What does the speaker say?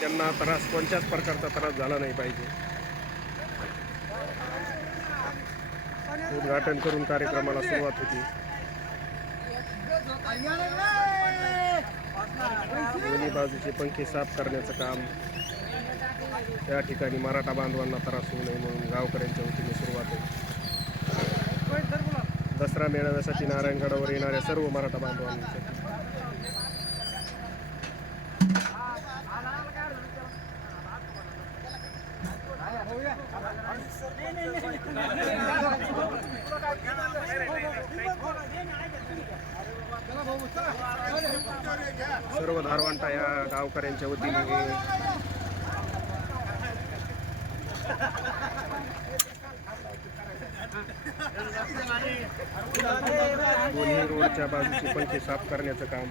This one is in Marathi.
त्यांना त्रास कोणत्याच प्रकारचा त्रास झाला नाही पाहिजे. उद्घाटन करून कार्यक्रमाला सुरुवात होती. दोन्ही बाजूचे पंखे साफ करण्याचं काम. त्या ठिकाणी मराठा बांधवांना त्रास होऊ नये म्हणून गावकऱ्यांच्या वतीने सुरुवात होती. दसरा मेळाव्यासाठी नारायणगडावर येणाऱ्या सर्व मराठा बांधवांसाठी सर्व धारवांटा या गावकऱ्यांच्या वतीने दोन्ही रोडच्या बाजूचे पंखे साफ करण्याचं काम.